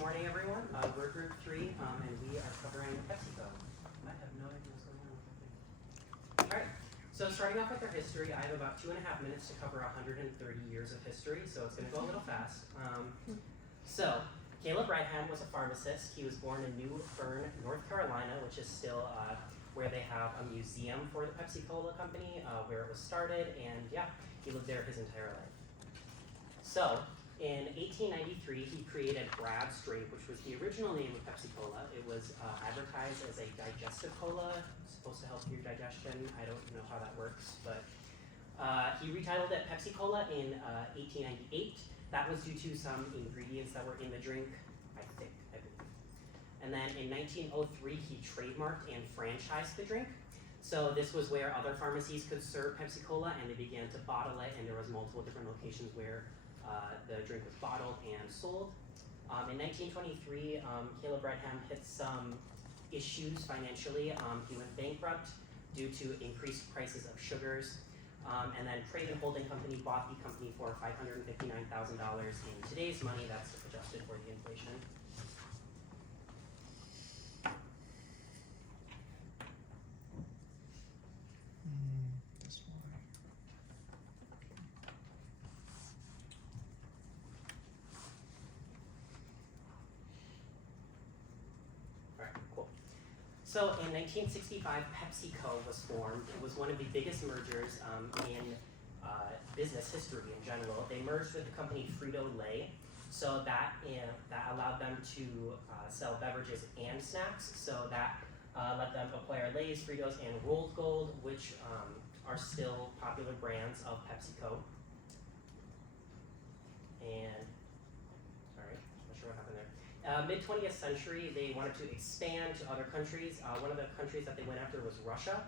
morning, everyone. We're Group 3, and we are covering PepsiCo. I have no idea what's going on with the thing. All right, so starting off with our history, I have about 2.5 minutes to cover 130 years of history, so it's going to go a little fast. So, Caleb Bradham was a pharmacist. He was born in New Bern, North Carolina, which is still where they have a museum for the Pepsi-Cola company, where it was started, and yeah, he lived there his entire life. So, in 1893, he created Brad's Drink, which was the original name of Pepsi-Cola. It was advertised as a digestive cola, supposed to help your digestion. I don't know how that works, but he retitled it Pepsi-Cola in 1898. That was due to some ingredients that were in the drink, I believe. And then in 1903, he trademarked and franchised the drink. So this was where other pharmacies could serve Pepsi-Cola, and they began to bottle it, and there was multiple different locations where the drink was bottled and sold. In 1923, Caleb Bradham hit some issues financially. He went bankrupt due to increased prices of sugars. And then Craven Holding Company bought the company for $559,000. In today's money, that's adjusted for the inflation. This one. All right, cool. So in 1965, PepsiCo was formed. It was one of the biggest mergers in business history in general. They merged with the company Frito-Lay, so that allowed them to sell beverages and snacks. So that let them acquire Lay's, Fritos, and Rolled Gold, which are still popular brands of PepsiCo. And, sorry, not sure what happened there. Mid-20th century, they wanted to expand to other countries. One of the countries that they went after was Russia.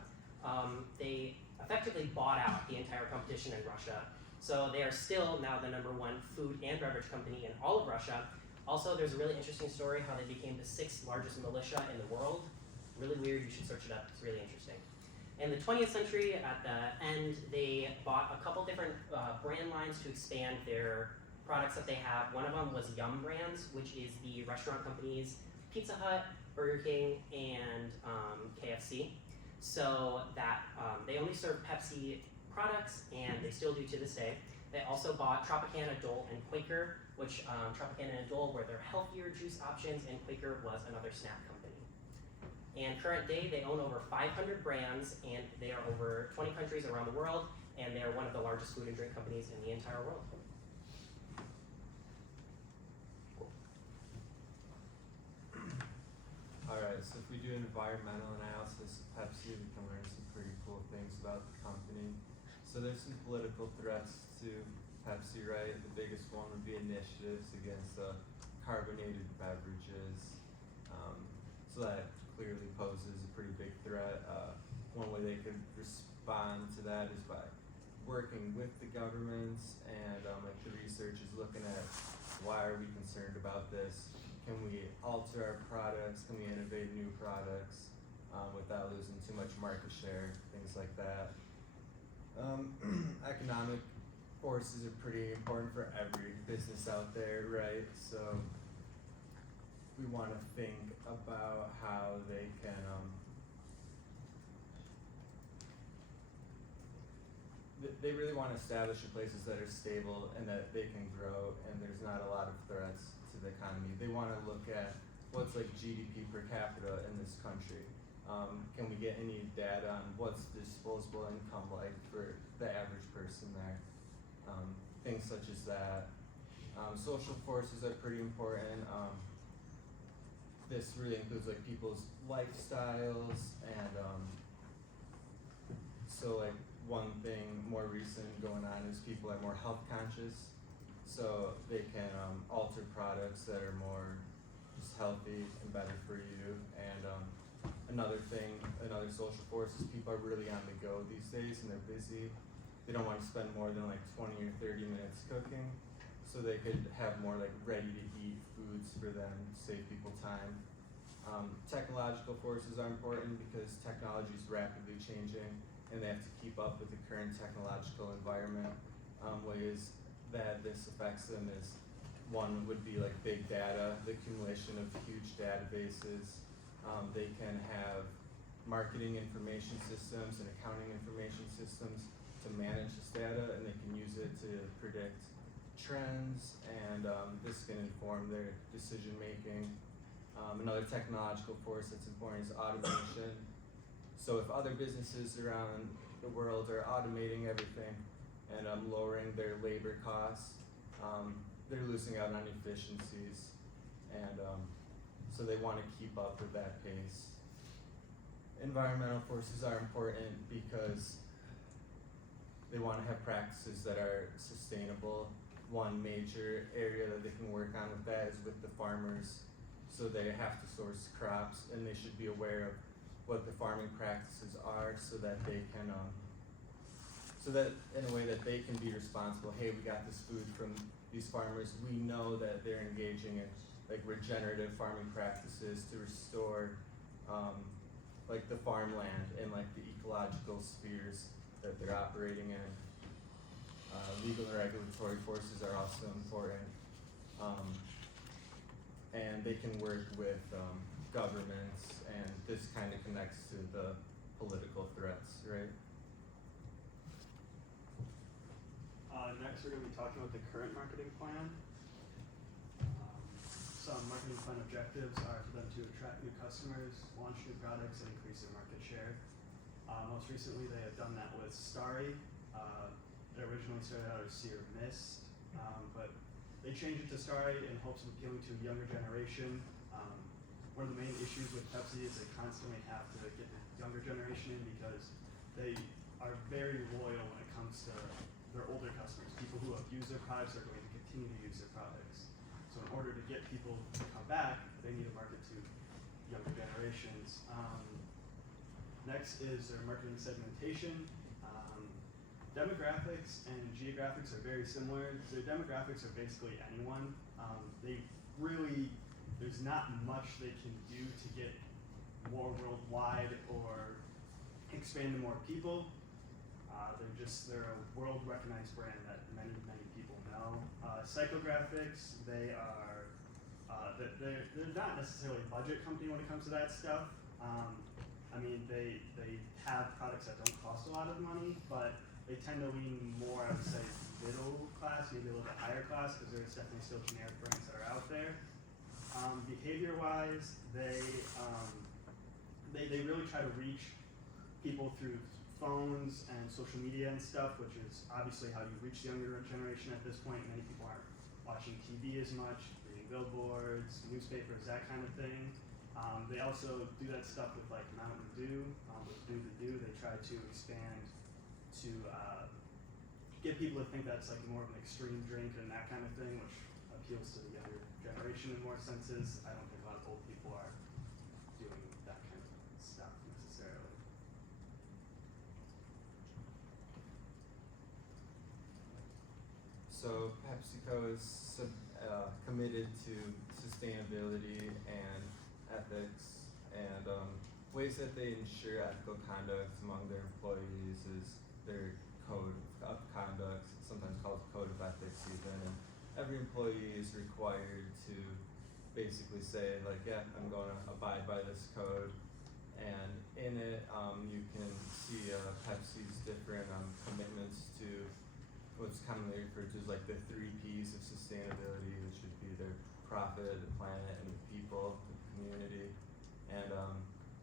They effectively bought out the entire competition in Russia. So they are still now the #1 food and beverage company in all of Russia. Also, there's a really interesting story how they became the 6th largest militia in the world. Really weird, you should search it up, it's really interesting. In the 20th century, at the end, they bought a couple different brand lines to expand their products that they have. One of them was Yum Brands, which is the restaurant companies Pizza Hut, Burger King, and KFC. So that they only serve Pepsi products, and they still do to this day. They also bought Tropicana, Dole, and Quaker, which Tropicana and Dole were their healthier juice options, and Quaker was another snack company. And current day, they own over 500 brands, and they are over 20 countries around the world, and they are one of the largest food and drink companies in the entire world. Alright, so if we do an environmental analysis of Pepsi, we can learn some pretty cool things about the company. So there's some political threats to Pepsi, right? The biggest one would be initiatives against carbonated beverages. So that clearly poses a pretty big threat. One way they could respond to that is by working with the governments, and like the research is looking at why are we concerned about this? Can we alter our products? Can we innovate new products without losing too much market share? Things like that. Economic forces are pretty important for every business out there, right? So we want to think about how they can they really want to establish places that are stable and that they can grow, and there's not a lot of threats to the economy. They want to look at what's like GDP per capita in this country. Can we get any data on what's disposable income like for the average person there? Things such as that. Social forces are pretty important. This really includes like people's lifestyles, and so like one thing more recent going on is people are more health conscious, so they can alter products that are more just healthy and better for you. And another thing, another social force is people are really on the go these days, and they're busy. They don't want to spend more than like 20 or 30 minutes cooking, so they could have more like ready to eat foods for them, save people time. Technological forces are important because technology is rapidly changing, and they have to keep up with the current technological environment. Ways that this affects them is one would be like big data, the accumulation of huge databases. They can have marketing information systems and accounting information systems to manage this data, and they can use it to predict trends, and this can inform their decision making. Another technological force that's important is automation. So if other businesses around the world are automating everything and lowering their labor costs, they're losing out on efficiencies, and so they want to keep up with that pace. Environmental forces are important because they want to have practices that are sustainable. One major area that they can work on with that is with the farmers. So they have to source crops, and they should be aware of what the farming practices are, so that they can, so that in a way that they can be responsible. Hey, we got this food from these farmers. We know that they're engaging in like regenerative farming practices to restore like the farmland and like the ecological spheres that they're operating in. Legal and regulatory forces are also important. And they can work with governments, and this kind of connects to the political threats, right? Next, we're going to be talking about the current marketing plan. Some marketing plan objectives are for them to attract new customers, launch new products, and increase their market share. Most recently, they have done that with Starry. It originally started out as Sear Mist, but they changed it to Starry in hopes of appealing to a younger generation. One of the main issues with Pepsi is they constantly have to get the younger generation in because they are very loyal when it comes to their older customers. People who have used their products are going to continue to use their products. So in order to get people to come back, they need to market to younger generations. Next is their marketing segmentation. Demographics and geographics are very similar. Their demographics are basically anyone. There's not much they can do to get more worldwide or expand to more people. They're a world recognized brand that many people know. Psychographics, they're not necessarily a budget company when it comes to that stuff. They have products that don't cost a lot of money, but they tend to lean more, I would say, middle class, maybe a little bit higher class, because there's definitely still generic brands that are out there. Behavior-wise, they really try to reach people through phones and social media and stuff, which is obviously how you reach the younger generation at this point. Many people aren't watching TV as much, reading billboards, newspapers, that kind of thing. They also do that stuff with like Mountain Dew, with Dew to Do. They try to expand to get people to think that's like more of an extreme drink and that kind of thing, which appeals to the younger generation in more senses. I don't think a lot of old people are doing that kind of stuff necessarily. So PepsiCo is committed to sustainability and ethics, and ways that they ensure ethical conduct among their employees is their code of conduct, sometimes called code of ethics even, and every employee is required to basically say like, yeah, I'm going to abide by this code, and in it you can see Pepsi's different commitments to what's commonly referred to as like the 3 Ps of sustainability, which would be their profit, the planet, and the people, the community. And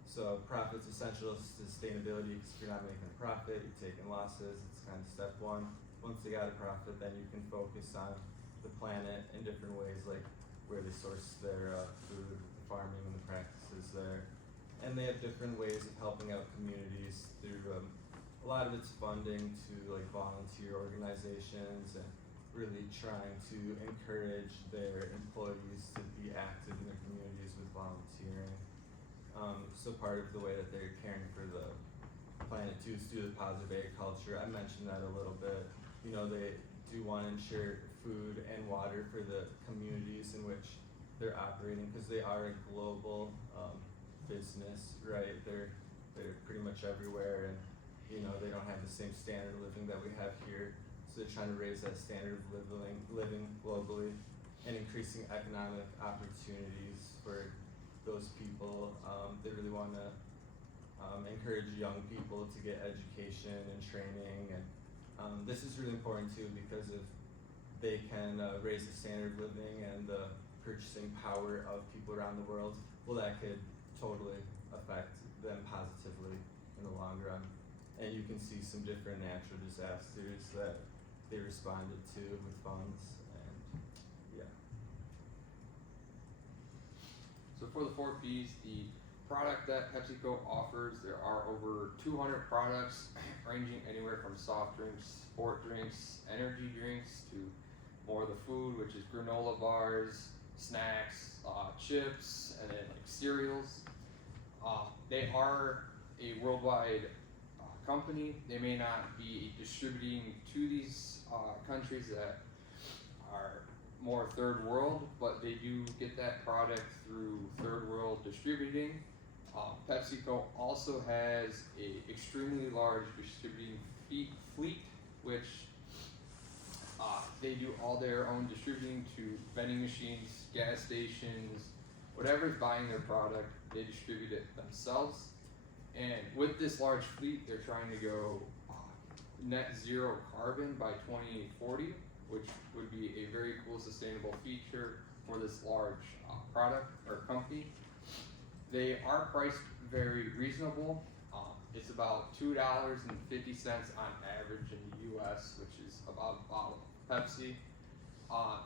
so profit's essential to sustainability, because if you're not making a profit, you're taking losses. It's kind of step 1. Once they got a profit, then you can focus on the planet in different ways, like where they source their food, the farming and the practices there. And they have different ways of helping out communities through a lot of it's funding to like volunteer organizations, and really trying to encourage their employees to be active in their communities with volunteering. So part of the way that they're caring for the planet too is through the positive agriculture. I mentioned that a little bit. You know, they do want to ensure food and water for the communities in which they're operating, because they are a global business, right? They're pretty much everywhere, and you know, they don't have the same standard of living that we have here, so they're trying to raise that standard of living globally. and increasing economic opportunities for those people. They really want to encourage young people to get education and training, and this is really important too because if they can raise the standard of living and the purchasing power of people around the world, well, that could totally affect them positively in the long run. And you can see some different natural disasters that they responded to with funds, and yeah. So for the 4Ps, the product that PepsiCo offers, there are over 200 products ranging anywhere from soft drinks, sport drinks, energy drinks to more of the food, which is granola bars, snacks, chips, and then like cereals. They are a worldwide company. They may not be distributing to these countries that are more third world, but they do get that product through third world distributing. PepsiCo also has a extremely large distributing fleet, which they do all their own distributing to vending machines, gas stations, whatever's buying their product, they distribute it themselves. And with this large fleet, they're trying to go net zero carbon by 2040, which would be a very cool sustainable feature for this large product or company. They are priced very reasonable. It's about $2.50 on average in the US, which is about a bottle of Pepsi.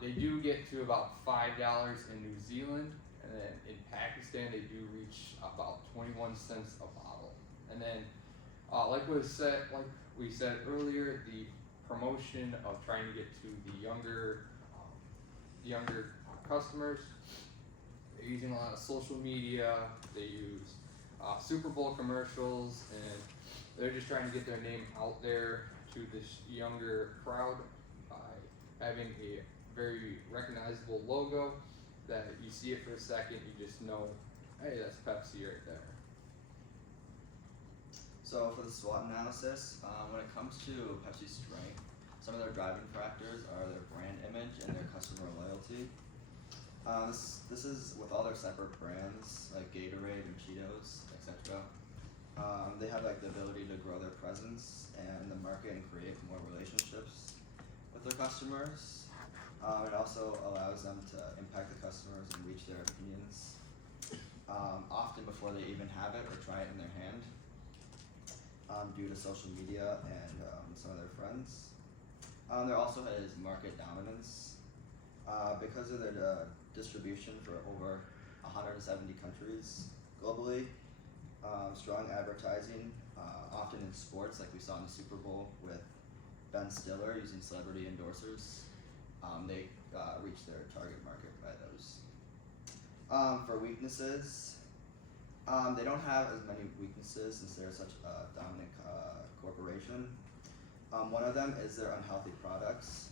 They do get to about $5 in New Zealand, and then in Pakistan they do reach about 21 cents a bottle. And then, like we said earlier, the promotion of trying to get to the younger customers. They're using a lot of social media. They use Super Bowl commercials, and they're just trying to get their name out there to this younger crowd by having a very recognizable logo that you see it for a second, you just know, hey, that's Pepsi right there. So for the SWOT analysis, when it comes to Pepsi's strength, some of their driving factors are their brand image and their customer loyalty. This is with all their separate brands like Gatorade and Cheetos, etc. They have like the ability to grow their presence and the market and create more relationships with their customers. It also allows them to impact the customers and reach their opinions often before they even have it or try it in their hand due to social media and some of their friends. There also is market dominance because of their distribution for over 170 countries globally. Strong advertising, often in sports, like we saw in the Super Bowl with Ben Stiller using celebrity endorsers. They reach their target market by those. For weaknesses, they don't have as many weaknesses since they're such a dominant corporation. One of them is their unhealthy products,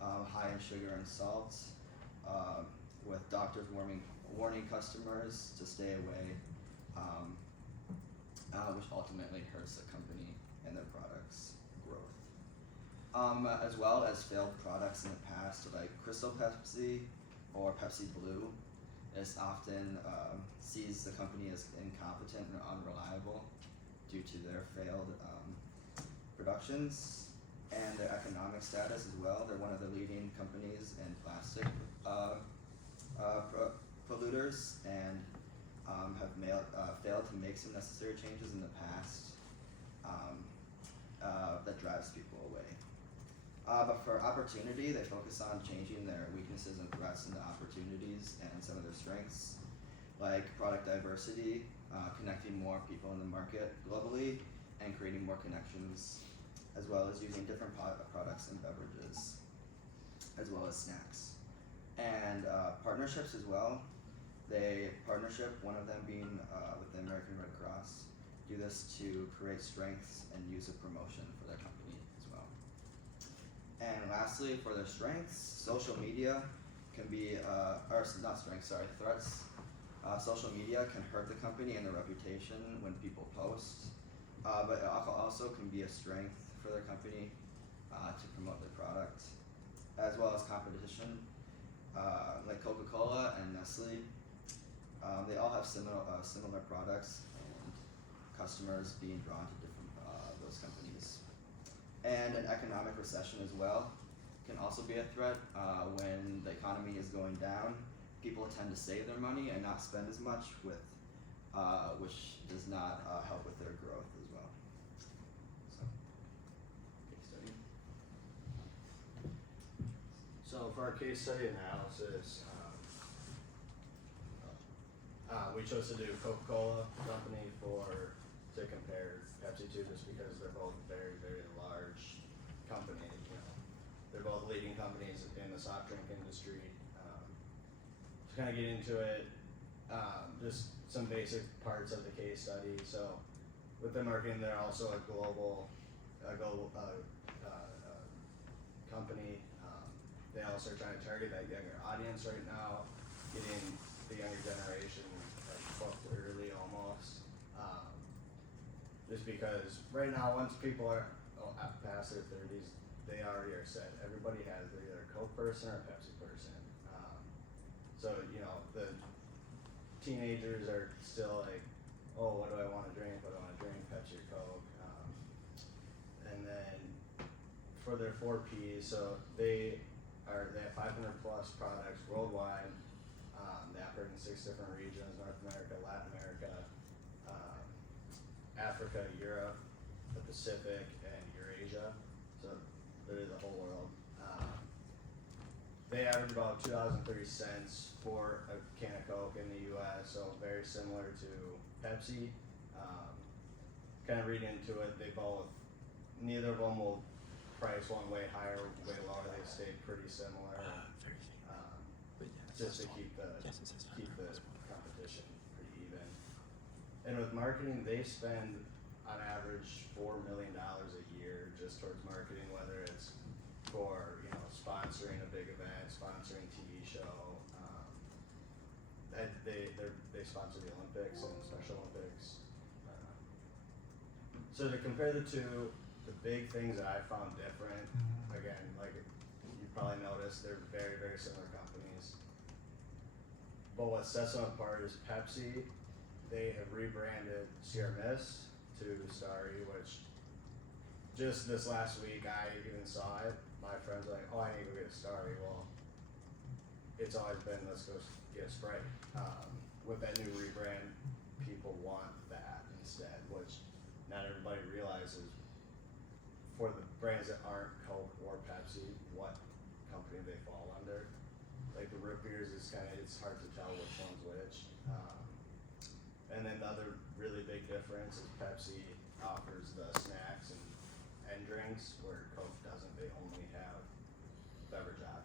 high in sugar and salt, with doctors warning customers to stay away, which ultimately hurts the company and their products' growth. As well as failed products in the past, like Crystal Pepsi or Pepsi Blue. This often sees the company as incompetent and unreliable due to their failed productions and their economic status as well. They're one of the leading companies in plastic polluters and have failed to make some necessary changes in the past that drives people away. But for opportunity, they focus on changing their weaknesses and threats into opportunities and some of their strengths, like product diversity, connecting more people in the market globally, and creating more connections, as well as using different products and beverages, as well as snacks. And partnerships as well. One of them being with the American Red Cross, do this to create strengths and use of promotion for their company as well. And lastly, for their strengths, social media can be, threats. Social media can hurt the company and their reputation when people post, but it also can be a strength for their company to promote their product, as well as competition. like Coca-Cola and Nestle. They all have similar products and customers being drawn to different those companies. And an economic recession as well can also be a threat. When the economy is going down, people tend to save their money and not spend as much, which does not help with their growth as well. So, case study. So for our case study analysis, we chose to do Coca-Cola Company to compare Pepsi to, just because they're both very, very large companies. You know, they're both leading companies in the soft drink industry. To kind of get into it, just some basic parts of the case study. So with the marketing, they're also a global company. They also are trying to target that younger audience right now, getting the younger generation like hooked early almost. Just because right now, once people are past their 30s, they already are set. Everybody has, they're either a Coke person or a Pepsi person. So you know, the teenagers are still like, oh, what do I want to drink? What do I want to drink? Pepsi or Coke? And then for their 4 Ps, so they have 500 plus products worldwide. They operate in 6 different regions: North America, Latin America, Africa, Europe, the Pacific, and Eurasia. So there is the whole world. They average about $2.30 for a can of Coke in the U.S., so very similar to Pepsi. Kind of read into it, neither of them will price one way higher, way lower. They stay pretty similar, just to keep the competition pretty even. And with marketing, they spend on average $4 million a year just towards marketing, whether it's for sponsoring a big event, sponsoring a TV show. They sponsor the Olympics and Special Olympics. So to compare the two, the big things that I found different, again, like you probably noticed, they're very, very similar companies. But what sets them apart is Pepsi. They have rebranded Sierra Mist to Starry, which just this last week I even saw it. My friends were like, oh, I need to go get a Starry. Well, it's always been, let's go get a Sprite. With that new rebrand, people want that instead, which not everybody realizes. For the brands that aren't Coke or Pepsi, what company they fall under. Like the root beers is it's hard to tell which one's which. And then the other really big difference is Pepsi offers the snacks and drinks, where Coke doesn't. They only have beverage options.